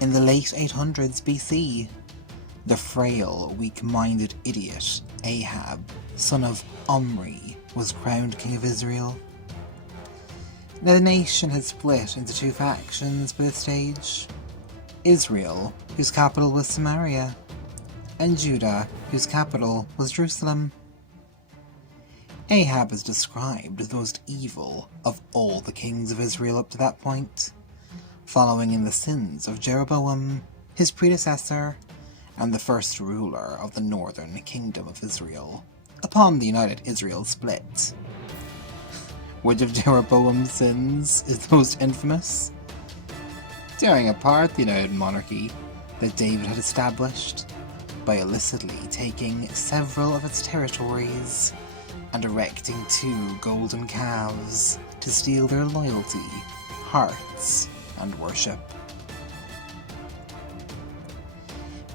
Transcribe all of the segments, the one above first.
In the late 800s BC, the frail, weak-minded idiot Ahab, son of Omri, was crowned king of Israel. Now the nation had split into two factions by this stage: Israel, whose capital was Samaria, and Judah, whose capital was Jerusalem. Ahab is described as the most evil of all the kings of Israel up to that point, following in the sins of Jeroboam, his predecessor, and the first ruler of the northern kingdom of Israel, upon the United Israel split. Which of Jeroboam's sins is the most infamous? Tearing apart the United Monarchy that David had established by illicitly taking several of its territories and erecting 2 golden calves to steal their loyalty, hearts, and worship.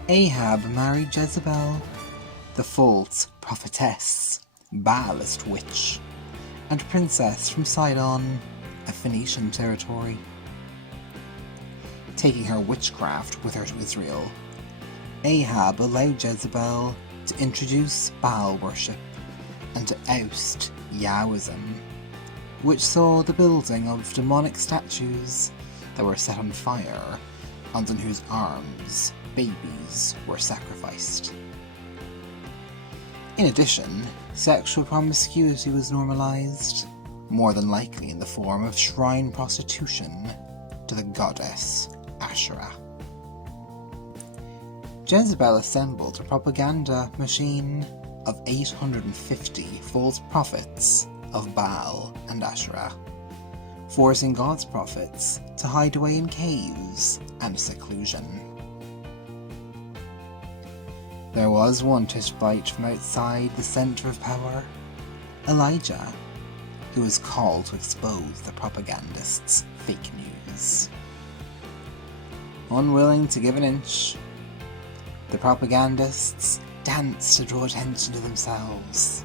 Ahab married Jezebel, the false prophetess, Baalist witch, and princess from Sidon, a Phoenician territory. Taking her witchcraft with her to Israel, Ahab allowed Jezebel to introduce Baal worship and to oust Yahwism, which saw the building of demonic statues that were set on fire and on whose arms babies were sacrificed. In addition, sexual promiscuity was normalized, more than likely in the form of shrine prostitution to the goddess Asherah. Jezebel assembled a propaganda machine of 850 false prophets of Baal and Asherah, forcing God's prophets to hide away in caves and seclusion. There was one Tishbite from outside the centre of power, Elijah, who was called to expose the propagandists' fake news. Unwilling to give an inch, the propagandists danced to draw attention to themselves,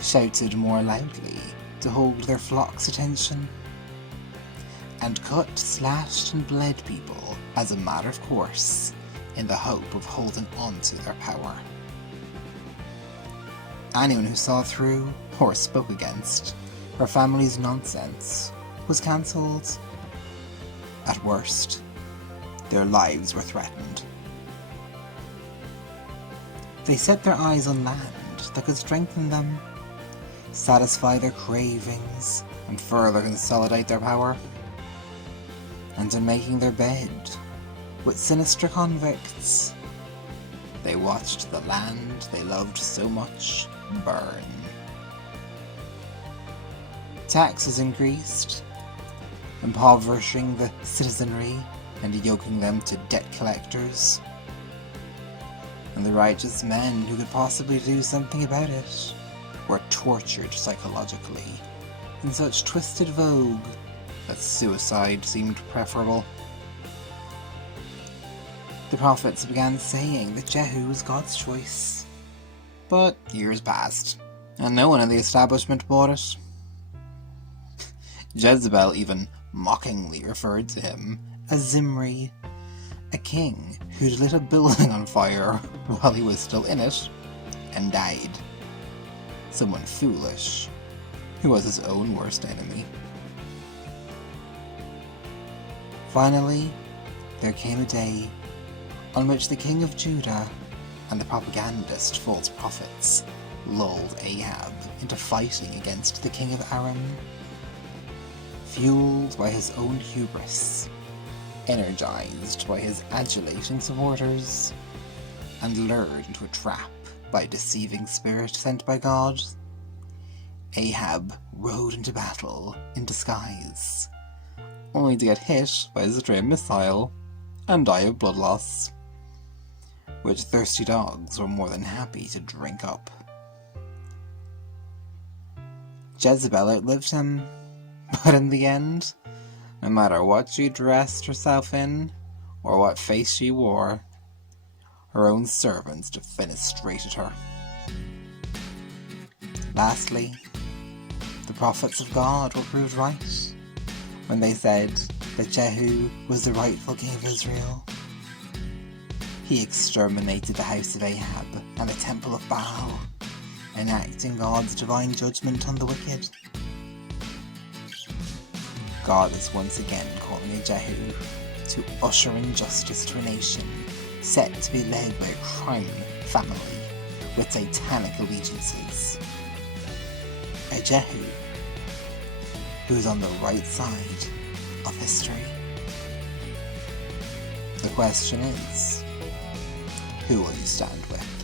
shouted more loudly to hold their flock's attention, and cut, slashed, and bled people as a matter of course in the hope of holding on to their power. Anyone who saw through or spoke against her family's nonsense was cancelled. At worst, their lives were threatened. They set their eyes on land that could strengthen them, satisfy their cravings, and further consolidate their power. And in making their bed with sinister convicts, they watched the land they loved so much burn. Taxes increased, impoverishing the citizenry and yoking them to debt collectors. And the righteous men who could possibly do something about it were tortured psychologically in such twisted vogue that suicide seemed preferable. The prophets began saying that Jehu was God's choice, but years passed, and no one in the establishment bought it. Jezebel even mockingly referred to him as Zimri, a king who'd lit a building on fire while he was still in it, and died. Someone foolish, who was his own worst enemy. Finally, there came a day on which the king of Judah and the propagandist false prophets lulled Ahab into fighting against the king of Aram. Fueled by his own hubris, energized by his adulating supporters, and lured into a trap by a deceiving spirit sent by God, Ahab rode into battle in disguise, only to get hit by a stray missile and die of blood loss, which thirsty dogs were more than happy to drink up. Jezebel outlived him, but in the end, no matter what she dressed herself in, or what face she wore, her own servants defenestrated her. Lastly, the prophets of God were proved right when they said, that Jehu was the rightful king of Israel. He exterminated the house of Ahab and the temple of Baal, enacting God's divine judgment on the wicked. God is once again calling a Jehu to usher in justice to a nation set to be led by a crime family with satanic allegiances. A Jehu who is on the right side of history. The question is, who will you stand with?